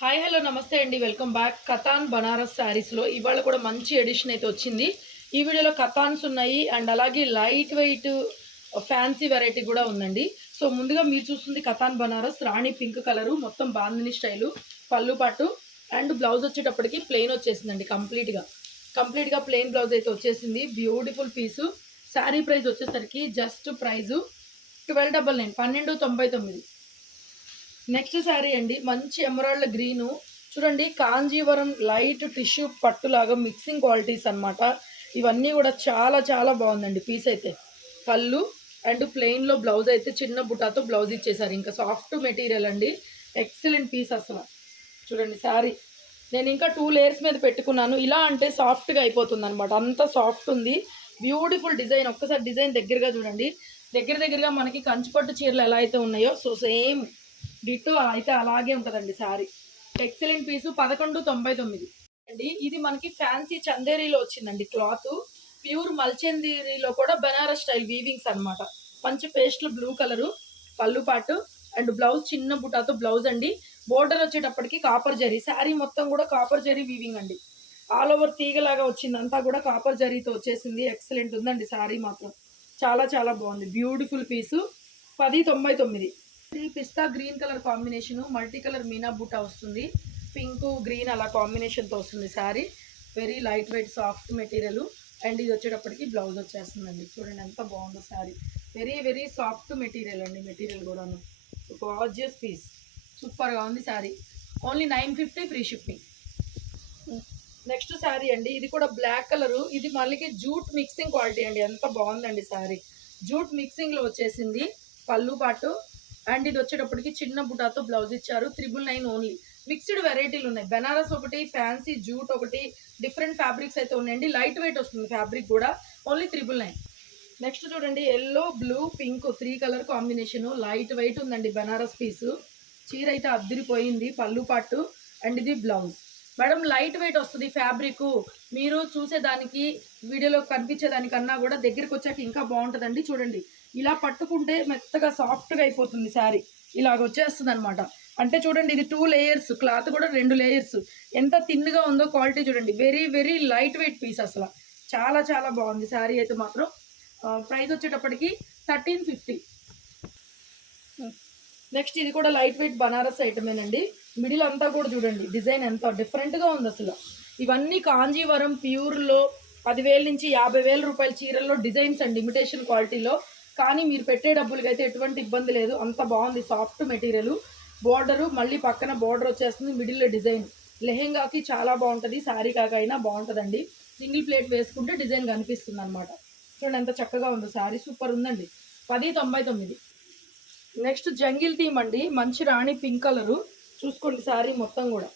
Hi hello నమస్తే అండి. Welcome back. Katan Banaras శారీస్లో ఇవాళ కూడా మంచి ఎడిషన్ అయితే వచ్చింది. ఈ వీడియోలో కథాన్స్ ఉన్నాయి అండ్ అలాగే లైట్ వెయిట్ ఫ్యాన్సీ వెరైటీ కూడా ఉందండి. సో ముందుగా మీరు చూస్తుంది కథాన్ బనారస్ రాణి పింక్ కలరు మొత్తం బాందిని స్టైలు పళ్ళు పాటు అండ్ బ్లౌజ్ వచ్చేటప్పటికి ప్లెయిన్ వచ్చేసిందండి కంప్లీట్గా కంప్లీట్గా ప్లెయిన్ బ్లౌజ్ అయితే వచ్చేసింది. బ్యూటిఫుల్ పీసు శారీ ప్రైస్ వచ్చేసరికి just price twelve double nine పన్నెండు తొంభై తొమ్మిది. నెక్స్ట్ శారీ అండి మంచి ఎమరాల్డ్ గ్రీను. చూడండి కాంజీవరం లైట్ టిష్యూ పట్టులాగా మిక్సింగ్ క్వాలిటీస్ అనమాట ఇవన్నీ కూడా చాలా చాలా బాగుందండి పీస్ అయితే. పళ్ళు అండ్ ప్లెయిన్లో బ్లౌజ్ అయితే చిన్న బుటాతో బ్లౌజ్ ఇచ్చేసారు ఇంకా సాఫ్ట్ మెటీరియల్ అండి. ఎక్సలెంట్ పీస్ అసలు. చూడండి శారీ. నేను ఇంకా టూ లేయర్స్ మీద పెట్టుకున్నాను. ఇలా అంటే సాఫ్ట్గా అయిపోతుంది అనమాట అంత సాఫ్ట్ ఉంది. Beautiful design. ఒక్కసారి డిజైన్ దగ్గరగా చూడండి. దగ్గర దగ్గరగా మనకి కంచిపట్టు చీరలు ఎలా అయితే ఉన్నాయో సో సేమ్ డిట్టో అయితే అలాగే ఉంటుందండి శారీ. ఎక్సలెంట్ పీసు పదకొండు తొంభై తొమ్మిది. అండి ఇది మనకి ఫ్యాన్సీ చందేరీలో వచ్చిందండి క్లాత్. ప్యూర్ మల్చందేరీలో కూడా బెనారస్ స్టైల్ వీవింగ్స్ అన్నమాట. మంచి పేస్ట్లు బ్లూ కలరు పళ్ళు పాటు అండ్ బ్లౌజ్ చిన్న బుటాతో బ్లౌజ్ అండి. బోర్డర్ వచ్చేటప్పటికి కాపర్ జరీ. శారీ మొత్తం కూడా కాపర్ జరీ వీవింగ్ అండి. ఆల్ ఓవర్ తీగలాగా వచ్చింది అంతా కూడా కాపర్ జరీతో వచ్చేసింది. ఎక్సలెంట్ ఉందండి శారీ మాత్రం. చాలా చాలా బాగుంది. బ్యూటిఫుల్ పీసు పది తొంభై తొమ్మిది. ఇది pista green colour combination multi colour meena buta వస్తుంది. పింక్ గ్రీన్ అలా కాంబినేషన్తో వస్తుంది sari. Very light weight soft material and ఇది వచ్చేటప్పటికి బ్లౌజ్ వచ్చేస్తుందండి. చూడండి ఎంత బాగుందో sari. Very very soft material అండి మెటీరియల్ కూడాను. గార్జియస్ పీస్ సూపర్గా ఉంది sari. Only nine fifty free shipping next sari అండి. ఇది కూడా బ్లాక్ కలరు ఇది మళ్ళీ జూట్ మిక్సింగ్ క్వాలిటీ అండి. ఎంత బాగుందండి శారీ. జూట్ మిక్సింగ్లో వచ్చేసింది. పళ్ళు పాటు. అండ్ ఇది వచ్చేటప్పటికి చిన్న బుటాతో బ్లౌజ్ ఇచ్చారు త్రిబుల్ నైన్ ఓన్లీ. మిక్స్డ్ వెరైటీలు ఉన్నాయి. బెనారస్ ఒకటి ఫ్యాన్సీ జూట్ ఒకటి డిఫరెంట్ ఫ్యాబ్రిక్స్ అయితే ఉన్నాయండి. లైట్ వెయిట్ వస్తుంది ఫ్యాబ్రిక్ కూడా. Only triple nine. నెక్స్ట్ చూడండి yellow blue pink three colour combination light weight ఉందండి బెనారస్ పీసు చీర అయితే అద్దరిపోయింది పళ్ళు పాటు. అండ్ ఇది బ్లౌజ్ మేడం లైట్ వెయిట్ వస్తుంది ఫ్యాబ్రిక్ మీరు చూసేదానికి వీడియోలో కనిపించేదానికన్నా కూడా దగ్గరికి వచ్చాక ఇంకా బాగుంటుందండి. చూడండి. ఇలా పట్టుకుంటే మెత్తగా సాఫ్ట్గా అయిపోతుంది శారీ. ఇలాగ వచ్చేస్తుంది అనమాట అంటే చూడండి ఇది టూ లేయర్స్ క్లాత్ కూడా రెండు లేయర్స్ ఎంత థిన్గా ఉందో క్వాలిటీ చూడండి. Very very light weight piece అసలు. చాలా చాలా బాగుంది శారీ అయితే మాత్రం. ప్రైస్ వచ్చేటప్పటికి థర్టీన్ ఫిఫ్టీ నెక్స్ట్ ఇది కూడా లైట్ వెయిట్ బనారస్ ఐటమేనండి మిడిల్ అంతా కూడా చూడండి డిజైన్ ఎంత డిఫరెంట్గా ఉంది అసలు. ఇవన్నీ కాంజీవరం ప్యూర్లో పదివేల నుంచి యాభై వేల రూపాయల చీరల్లో డిజైన్స్ అండి ఇమిటేషన్ క్వాలిటీలో కానీ మీరు పెట్టే డబ్బులకి అయితే ఎటువంటి ఇబ్బంది లేదు. అంత బాగుంది. సాఫ్ట్ మెటీరియల్ బార్డరు మళ్ళీ పక్కన బోర్డర్ వచ్చేస్తుంది. మిడిల్లో డిజైన్. లెహెంగాకి చాలా బాగుంటుంది. శారీ కాకైనా బాగుంటుందండి. సింగిల్ ప్లేట్ వేసుకుంటే డిజైన్ కనిపిస్తుంది అనమాట చూడండి ఎంత చక్కగా ఉందో. శారీ సూపర్ ఉందండి. పది తొంభై తొమ్మిది. నెక్స్ట్ జంగిల్ థీమ్ అండి. మంచి రాణి పింక్ కలరు. చూసుకోండి శారీ మొత్తం కూడా.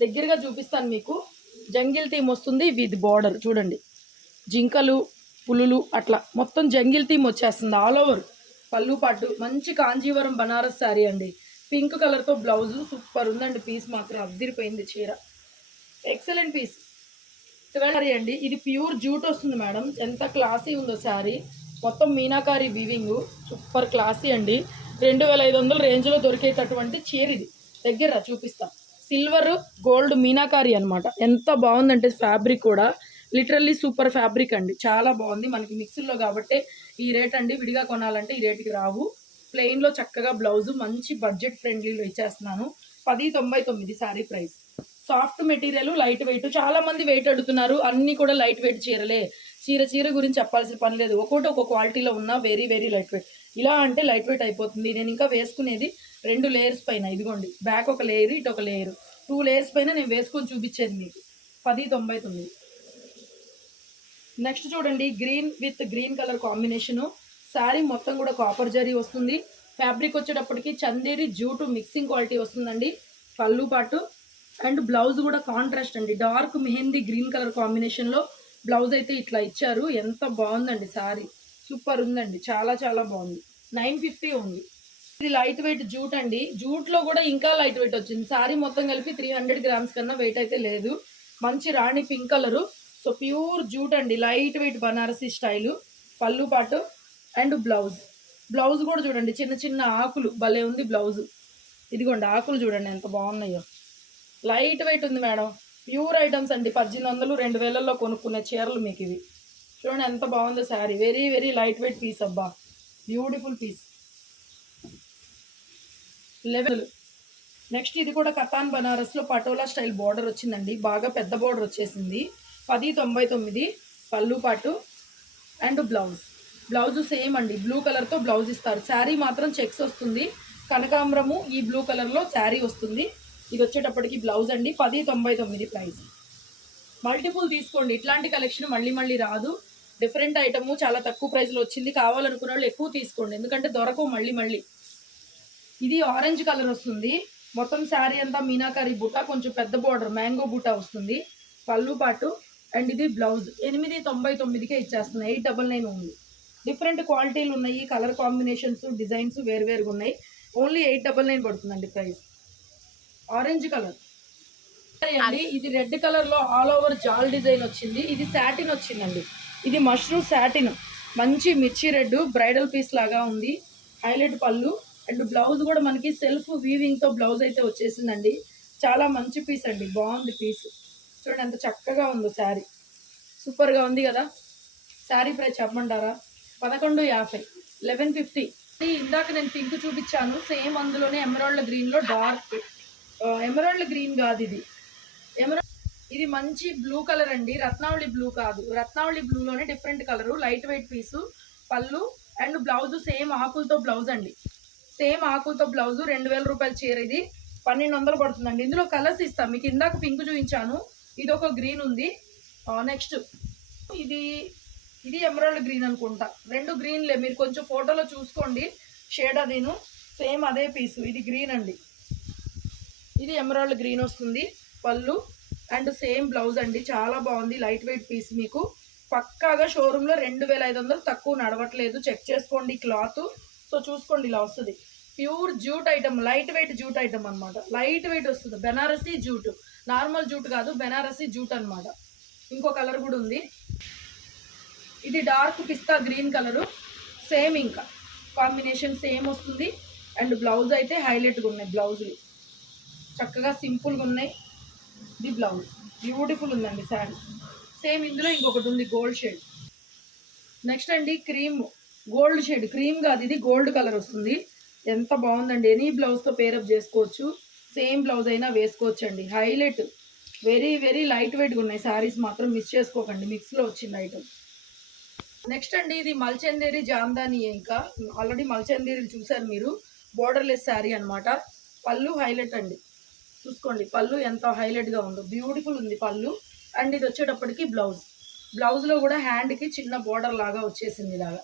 దగ్గరగా చూపిస్తాను మీకు. జంగిల్ థీమ్ వస్తుంది విత్ బార్డర్. చూడండి. జింకలు పులులు అట్లా. మొత్తం జంగిల్ థీమ్ వచ్చేస్తుంది ఆల్ ఓవర్. పళ్ళు పాటు మంచి కాంజీవరం బనారస్ శారీ అండి. పింక్ కలర్తో బ్లౌజు సూపర్ ఉందండి. పీస్ మాత్రం అద్దరిపోయింది చీర. Excellent piece. శారీ అండి. ఇది ప్యూర్ జూట్ వస్తుంది మేడం. ఎంత క్లాసీ ఉందో శారీ. మొత్తం మీనాకారి వీవింగ్. సూపర్ క్లాసీ అండి. రెండు వేల ఐదు వందల రేంజ్లో దొరికేటటువంటి చీర ఇది. దగ్గర చూపిస్తాం. సిల్వర్ గోల్డ్ మీనాకారి అనమాట ఎంత బాగుందంటే ఫ్యాబ్రిక్ కూడా. లిటరల్లీ సూపర్ ఫ్యాబ్రిక్ అండి. చాలా బాగుంది. మనకి మిక్సీలో కాబట్టి ఈ రేట్ అండి. విడిగా కొనాలంటే ఈ రేట్కి రావు. ప్లెయిన్లో చక్కగా బ్లౌజు మంచి బడ్జెట్ ఫ్రెండ్లీలో ఇచ్చేస్తున్నాను. పది తొంభై తొమ్మిది sari price. Soft material light weight. చాలా మంది వెయిట్ అడుగుతున్నారు. అన్నీ కూడా లైట్ వెయిట్ చీరలే. చీర చీర గురించి చెప్పాల్సిన పని లేదు. ఒక్కొక్కటి ఒక క్వాలిటీలో ఉన్న వెరీ వెరీ లైట్ వెయిట్ ఇలా అంటే లైట్ వెయిట్ అయిపోతుంది. నేను ఇంకా వేసుకునేది రెండు లేయర్స్ పైన. ఇదిగోండి. బ్యాక్ ఒక లేయర్ ఇటు ఒక లేయర్ టూ లేయర్స్ పైన నేను వేసుకొని చూపించేది మీకు. పది తొంభై తొమ్మిది. నెక్స్ట్ చూడండి green with green colour combination. Sari మొత్తం కూడా కాపర్ జరీ వస్తుంది. ఫ్యాబ్రిక్ వచ్చేటప్పటికి చందేరి జ్యూటు మిక్సింగ్ క్వాలిటీ వస్తుందండి. పళ్ళు పాటు. అండ్ బ్లౌజ్ కూడా కాంట్రాస్ట్ అండి. డార్క్ మెహందీ గ్రీన్ కలర్ కాంబినేషన్లో బ్లౌజ్ అయితే ఇట్లా ఇచ్చారు. ఎంత బాగుందండి శారీ. సూపర్ ఉందండి. చాలా చాలా బాగుంది. నైన్ ఫిఫ్టీ ఉంది. ఇది లైట్ వెయిట్ జూట్ అండి. జూట్లో కూడా ఇంకా లైట్ వెయిట్ వచ్చింది. శారీ మొత్తం కలిపి త్రీ హండ్రెడ్ గ్రామ్స్ కన్నా వెయిట్ అయితే లేదు. మంచి rani pink colour so pure jute అండి లైట్ వెయిట్ బనారసీ స్టైలు పళ్ళు పాటు అండ్ బ్లౌజ్. బ్లౌజ్ కూడా చూడండి చిన్న చిన్న ఆకులు భలే ఉంది బ్లౌజ్. ఇదిగోండి ఆకులు చూడండి ఎంత బాగున్నాయో. లైట్ వెయిట్ ఉంది మేడం. ప్యూర్ ఐటమ్స్ అండి పద్దెనిమిది వందలు రెండు వేలల్లో కొనుక్కునే చీరలు మీకు ఇవి. చూడండి ఎంత బాగుందో sari. Very very light weight piece అబ్బా. Beautiful piece. లెవెల్ నెక్స్ట్ ఇది కూడా కతాన్ బనారస్లో పటోలా స్టైల్ బార్డర్ వచ్చిందండి బాగా పెద్ద బార్డర్ వచ్చేసింది. పది తొంభై తొమ్మిది పళ్ళు పాటు అండ్ బ్లౌజ్. బ్లౌజ్ సేమ్ అండి. బ్లూ కలర్తో బ్లౌజ్ ఇస్తారు. శారీ మాత్రం చెక్స్ వస్తుంది. కనకాంబరము ఈ బ్లూ కలర్లో శారీ వస్తుంది. ఇది వచ్చేటప్పటికి బ్లౌజ్ అండి. పది తొంభై తొమ్మిది ప్రైస్. మల్టిపుల్ తీసుకోండి. ఇట్లాంటి కలెక్షన్ మళ్ళీ మళ్ళీ రాదు. డిఫరెంట్ ఐటము చాలా తక్కువ ప్రైస్లో వచ్చింది. కావాలనుకున్న వాళ్ళు ఎక్కువ తీసుకోండి. ఎందుకంటే దొరకవు మళ్ళీ మళ్ళీ. ఇది ఆరెంజ్ కలర్ వస్తుంది. మొత్తం శారీ అంతా మీనాకారి బుట్ట కొంచెం పెద్ద బార్డర్ మ్యాంగో బుట్ట వస్తుంది. పళ్ళు పాటు అండ్ ఇది బ్లౌజ్. ఎనిమిది తొంభై తొమ్మిదికే ఇచ్చేస్తుంది ఎయిట్ డబల్ నైన్ ఉంది. డిఫరెంట్ క్వాలిటీలు ఉన్నాయి. కలర్ కాంబినేషన్స్ డిజైన్స్ వేరువేరుగా ఉన్నాయి. ఓన్లీ ఎయిట్ డబల్ నైన్ పడుతుందండి ప్రైస్. ఆరెంజ్ కలర్ అండి ఇది రెడ్ కలర్లో ఆల్ ఓవర్ జాల్ డిజైన్ వచ్చింది. ఇది సాటిన్ వచ్చిందండి. ఇది మష్రూమ్ సాటిన్ మంచి మిర్చి రెడ్ బ్రైడల్ పీస్ లాగా ఉంది. హైలైట్ పళ్ళు. అండ్ బ్లౌజ్ కూడా మనకి సెల్ఫ్ వీవింగ్తో బ్లౌజ్ అయితే వచ్చేసిందండి. చాలా మంచి పీస్ అండి. బాగుంది పీస్ చూడండి ఎంత చక్కగా ఉందో శారీ. సూపర్గా ఉంది కదా? శారీ ప్రైస్ చెప్పమంటారా? పదకొండు యాభై లెవెన్ ఫిఫ్టీ ఇందాక నేను పింక్ చూపించాను సేమ్ అందులోనే ఎమరాల్డ్ గ్రీన్లో డార్క్. ఎమరాల్డ్ గ్రీన్ కాదు ఇది. ఎమరా ఇది మంచి బ్లూ కలర్ అండి రత్నావళి బ్లూ కాదు. Ratnavali బ్లూలోనే different colour light weight piece పళ్ళు అండ్ బ్లౌజ్ సేమ్ ఆకులతో బ్లౌజ్ అండి. సేమ్ ఆకులతో బ్లౌజ్ రెండు వేల రూపాయల చీర ఇది. పన్నెండు వందలు పడుతుందండి. ఇందులో కలర్స్ ఇస్తాం. మీకు ఇందాక పింక్ చూపించాను. ఇది ఒక గ్రీన్ ఉంది. నెక్స్ట్ ఇది ఇది ఎమరాల్డ్ గ్రీన్ అనుకుంటా. రెండు గ్రీన్లే మీరు కొంచెం ఫోటోలో చూసుకోండి. షేడ్ అదేను సేమ్ అదే పీసు ఇది గ్రీన్ అండి. ఇది ఎమరాల్డ్ గ్రీన్ వస్తుంది పళ్ళు అండ్ సేమ్ బ్లౌజ్ అండి. చాలా బాగుంది లైట్ వెయిట్ పీస్ మీకు. పక్కాగా షోరూంలో రెండు వేల ఐదు వందలు తక్కువ నడవట్లేదు. చెక్ చేసుకోండి క్లాత్. సో చూసుకోండి ఇలా వస్తుంది. Pure jute item light weight jute item అనమాట లైట్ వెయిట్ వస్తుంది బెనారసీ జూట్ నార్మల్ జూట్ కాదు బెనారసీ జూట్ అన్నమాట. ఇంకో కలర్ కూడా ఉంది. ఇది dark pista green colour. Same ఇంకా. కాంబినేషన్ సేమ్ వస్తుంది. అండ్ బ్లౌజ్ అయితే హైలైట్గా ఉన్నాయి బ్లౌజులు. చక్కగా సింపుల్గా ఉన్నాయి. ఇది బ్లౌజ్. బ్యూటిఫుల్ ఉందండి శారీ. సేమ్ ఇందులో ఇంకొకటి ఉంది గోల్డ్ షేడ్. నెక్స్ట్ అండి క్రీమ్. Gold shade. క్రీమ్ కాదు ఇది గోల్డ్ కలర్ వస్తుంది. ఎంత బాగుందండి. ఎనీ బ్లౌజ్తో పేరప్ చేసుకోవచ్చు. సేమ్ బ్లౌజ్ అయినా వేసుకోవచ్చండి. హైలైట్. వెరీ వెరీ లైట్ వెయిట్గా ఉన్నాయి. శారీస్ మాత్రం మిస్ చేసుకోకండి. మిక్స్లో వచ్చింది ఐటమ్. నెక్స్ట్ అండి ఇది మల్చందేరి జామ్దాని ఇంకా. ఆల్రెడీ మల్చందేరి చూసారు మీరు. బోర్డర్లెస్ శారీ అన్నమాట. పళ్ళు హైలైట్ అండి. చూసుకోండి పళ్ళు ఎంత హైలైట్గా ఉందో. బ్యూటిఫుల్ ఉంది పళ్ళు. అండ్ ఇది వచ్చేటప్పటికి బ్లౌజ్. బ్లౌజ్లో కూడా హ్యాండ్కి చిన్న బోర్డర్ లాగా వచ్చేసింది ఇలాగా.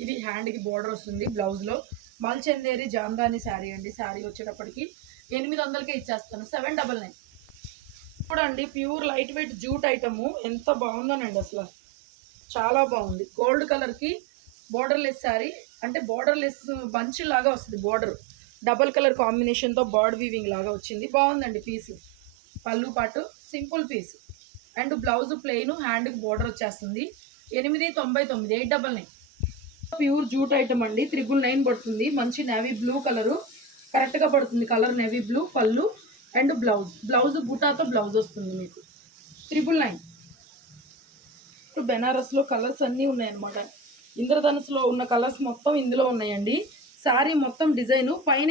ఇది హ్యాండ్కి బోర్డర్ వస్తుంది బ్లౌజ్లో. మల్చందేరి జామ్దాని శారీ అండి. శారీ వచ్చేటప్పటికి ఎనిమిది వందలకే ఇచ్చేస్తాను. Seven double nine. చూడండి pure light weight jute item. ఎంత బాగుందోనండి అసలు. చాలా బాగుంది. గోల్డ్ కలర్కి లెస్ శారీ. అంటే లెస్ బంచ్ లాగా వస్తుంది బోర్డర్. డబల్ కలర్ కాంబినేషన్తో బార్డ్ వీవింగ్ లాగా వచ్చింది. బాగుందండి పీస్. పళ్ళు పాటు simple piece. And blouse plain హ్యాండ్కి బోర్డర్ వచ్చేస్తుంది. ఎనిమిది తొంభై తొమ్మిది eight double nine. Pure jute item అండి త్రిబుల్ నైన్ పడుతుంది. మంచి నేవీ బ్లూ కలరు. కరెక్ట్గా పడుతుంది. కలర్ నెవీ బ్లూ పళ్ళు అండ్ బ్లౌజ్ బ్లౌజ్ బూటాతో బ్లౌజ్ వస్తుంది మీకు. త్రిబుల్ నైన్ ఇప్పుడు బెనారస్లో కలర్స్ అన్నీ ఉన్నాయన్నమాట. ఇంద్రధనుసులో ఉన్న కలర్స్ మొత్తం ఇందులో ఉన్నాయండి. శారీ మొత్తం డిజైన్ పైన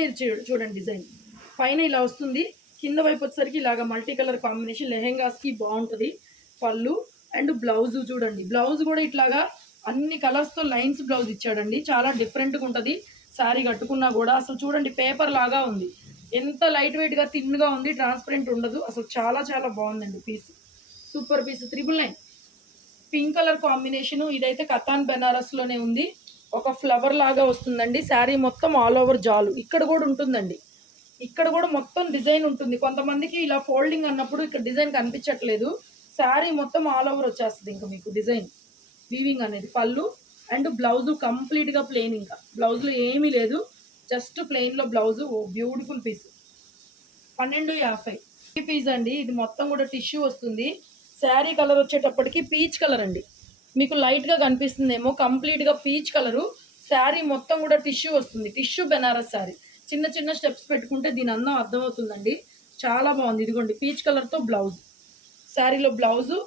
చూడండి డిజైన్ పైన ఇలా వస్తుంది. కింద వైపు వచ్చేసరికి ఇలాగ మల్టీ కలర్ కాంబినేషన్ లెహెంగాస్కి బాగుంటుంది. పళ్ళు అండ్ బ్లౌజ్ చూడండి. బ్లౌజ్ కూడా ఇట్లాగా అన్ని కలర్స్తో లైన్స్ బ్లౌజ్ ఇచ్చాడండి. చాలా డిఫరెంట్గా ఉంటుంది. శారీ కట్టుకున్నా కూడా అసలు చూడండి పేపర్ లాగా ఉంది. ఎంత లైట్ వెయిట్గా థిన్గా ఉంది ట్రాన్స్పరెంట్ ఉండదు. అసలు చాలా చాలా బాగుందండి piece. Super piece triple nine. Pink colour combination ఇదైతే కథాన్ బెనారస్లోనే ఉంది. ఒక ఫ్లవర్ లాగా వస్తుందండి. శారీ మొత్తం ఆల్ ఓవర్ జాలు. ఇక్కడ కూడా ఉంటుందండి. ఇక్కడ కూడా మొత్తం డిజైన్ ఉంటుంది. కొంతమందికి ఇలా ఫోల్డింగ్ అన్నప్పుడు ఇక్కడ డిజైన్ కనిపించట్లేదు. శారీ మొత్తం ఆల్ ఓవర్ వచ్చేస్తుంది ఇంకా మీకు డిజైన్. వీవింగ్ అనేది పళ్ళు. అండ్ బ్లౌజ్ కంప్లీట్గా ప్లెయిన్ ఇంకా. బ్లౌజ్లో ఏమీ లేదు. జస్ట్ ప్లెయిన్లో బ్లౌజ్. ఓ బ్యూటిఫుల్ పీస్. పన్నెండు యాభై. ఈ పీస్ అండి. ఇది మొత్తం కూడా టిష్యూ వస్తుంది. శారీ కలర్ వచ్చేటప్పటికి పీచ్ కలర్ అండి. మీకు లైట్గా కనిపిస్తుందేమో. కంప్లీట్గా పీచ్ కలరు. శారీ మొత్తం కూడా టిష్యూ వస్తుంది. టిష్యూ బెనారస్ శారీ. చిన్న చిన్న స్టెప్స్ పెట్టుకుంటే దీని అందం అర్థమవుతుందండి. చాలా బాగుంది. ఇదిగోండి. పీచ్ కలర్తో బ్లౌజ్. శారీలో బ్లౌజు.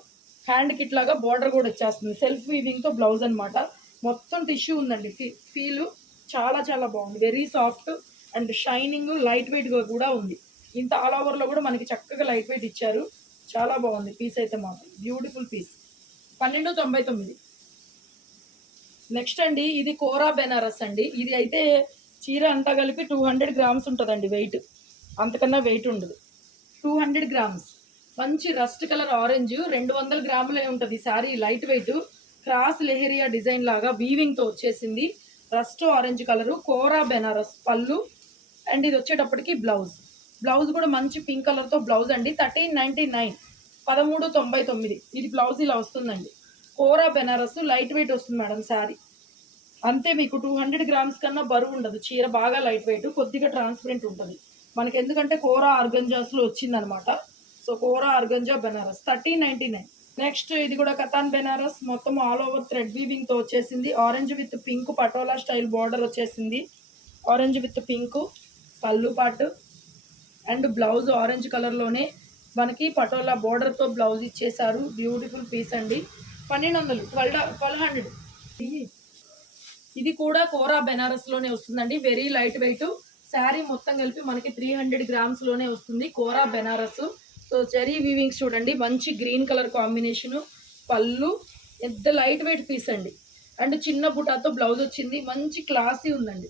హ్యాండ్ కిట్ లాగా బార్డర్ కూడా వచ్చేస్తుంది. సెల్ఫ్ వీవింగ్తో బ్లౌజ్ అనమాట మొత్తం టిష్యూ ఉందండి. ఫీ ఫీల్ చాలా చాలా బాగుంది. Very soft and shining light వెయిట్గా కూడా ఉంది. ఇంత ఆల్ ఓవర్లో కూడా మనకి చక్కగా లైట్ వెయిట్ ఇచ్చారు. చాలా బాగుంది. పీస్ అయితే మాత్రం. బ్యూటిఫుల్ పీస్ పన్నెండు తొంభై తొమ్మిది. నెక్స్ట్ అండి ఇది కోరా బెనారస్ అండి. ఇది అయితే చీర అంతా కలిపి టూ హండ్రెడ్ గ్రామ్స్ ఉంటుందండి వెయిట్ అంతకన్నా వెయిట్ ఉండదు. టూ హండ్రెడ్ గ్రామ్స్ మంచి రస్ట్ కలర్ ఆరెంజ్ రెండు వందల గ్రాములే ఉంటుంది sorry light weight cross leheriya design లాగా వీవింగ్తో వచ్చేసింది. Rust orange colour kora Banaras పళ్ళు అండ్ ఇది వచ్చేటప్పటికి బ్లౌజ్ బ్లౌజ్ కూడా మంచి పింక్ కలర్తో బ్లౌజ్ అండి. థర్టీన్ నైంటీ నైన్ పదమూడు తొంభై తొమ్మిది. ఇది బ్లౌజ్ ఇలా వస్తుందండి. కోరా బెనారస్ లైట్ వెయిట్ వస్తుంది మేడం శారీ. అంతే మీకు టూ హండ్రెడ్ గ్రామ్స్ కన్నా బరువు ఉండదు. చీర బాగా లైట్ వెయిట్ కొద్దిగా ట్రాన్స్పరెంట్ ఉంటుంది. మనకి ఎందుకంటే కోరా ఆర్గంజాస్లో వచ్చిందనమాట. So kora organza Banaras thirteen ninety nine next ఇది కూడా కతాన్ బెనారస్. మొత్తం ఆల్ ఓవర్ థ్రెడ్ వీవింగ్తో వచ్చేసింది. Orange with pink patola style border వచ్చేసింది. ఆరెంజ్ విత్ పింక్ పళ్ళు పాటు. అండ్ బ్లౌజ్ ఆరెంజ్ కలర్లోనే మనకి పటోలా బోర్డర్తో బ్లౌజ్ ఇచ్చేసారు బ్యూటిఫుల్ పీస్ అండి. పన్నెండు వందలు ట్వెల్వ్ ట్వెల్వ్ హండ్రెడ్. ఇది కూడా కోరా బెనారస్లోనే వస్తుందండి. Very light wait. శారీ మొత్తం కలిపి మనకి త్రీ హండ్రెడ్ గ్రామ్స్లోనే వస్తుంది. Kora Banaras. So cherry weavings చూడండి మంచి గ్రీన్ కలర్ కాంబినేషను. పళ్ళు ఎంత లైట్ వెయిట్ పీస్ అండి. అండ్ చిన్న బుటాతో బ్లౌజ్ వచ్చింది మంచి క్లాసీ ఉందండి.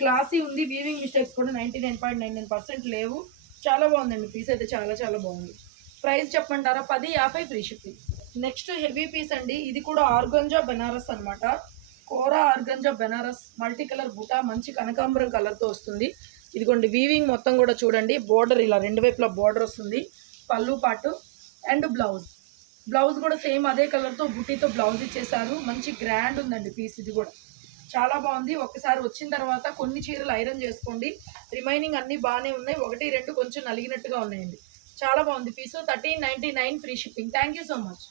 క్లాసీ ఉంది వీవింగ్ మిస్టేక్స్ కూడా ninety nine point nine nine percent లేవు. చాలా బాగుందండి పీస్ అయితే చాలా చాలా బాగుంది. ప్రైస్ చెప్పంటారా పది యాభై free shipping. Next heavy piece అండి ఇది కూడా ఆర్గంజా బెనారస్ అన్నమాట. Kora organza Banaras multi colour buta మంచి కనకాంబరం కలర్తో వస్తుంది. ఇదిగోండి వీవింగ్ మొత్తం కూడా చూడండి. బోర్డర్ ఇలా రెండు వైపులా బోర్డర్ వస్తుంది. పళ్ళు పాటు అండ్ బ్లౌజ్ బ్లౌజ్ కూడా సేమ్ అదే కలర్తో బుటీతో బ్లౌజ్ ఇచ్చేసారు మంచి గ్రాండ్ ఉందండి పీస్ ఇది కూడా. చాలా బాగుంది. ఒకసారి వచ్చిన తర్వాత కొన్ని చీరలు ఐరన్ చేసుకోండి. రిమైనింగ్ అన్నీ బాగానే ఉన్నాయి. ఒకటి రెండు కొంచెం నలిగినట్టుగా ఉన్నాయండి. చాలా బాగుంది piece thirteen ninety nine free shipping thank you so much